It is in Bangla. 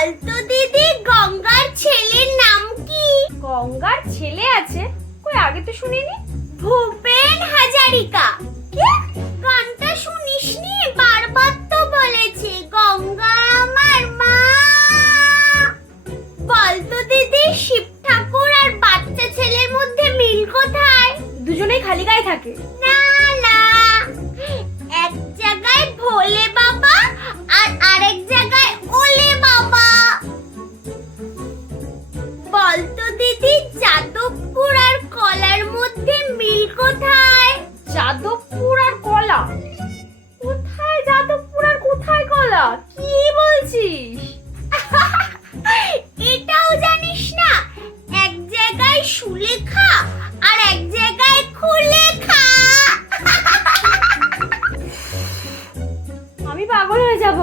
বলতো দিদি, গঙ্গার ছেলের নাম কি? গঙ্গার ছেলে আছে? কই আগে তো শুনিনি। ভূপেন হাজারিকা। কি? গানটা শুনিসনি? বারবার তো বলেছে গঙ্গা আমার মা। বলতো দিদি, শিব ঠাকুর আর বাচ্চা ছেলের মধ্যে মিল কোথায়? দুজনেই খালি গায়ে থাকে। না না, এক জায়গায় ভোলে বাবা আর আরেক জায়গায় ওলে বাবা। বলতো দিদি, যাদবপুর আর কলার মধ্যে মিল কোথায়? যাদবপুর আর কলা? কোথায় যাদবপুর আর কোথায় কলা? কি বলছিস? এটাও জানিস না? এক জায়গায় সুলেখা আর এক জায়গায় খুলেখা। আমি পাগল হয়ে যাব।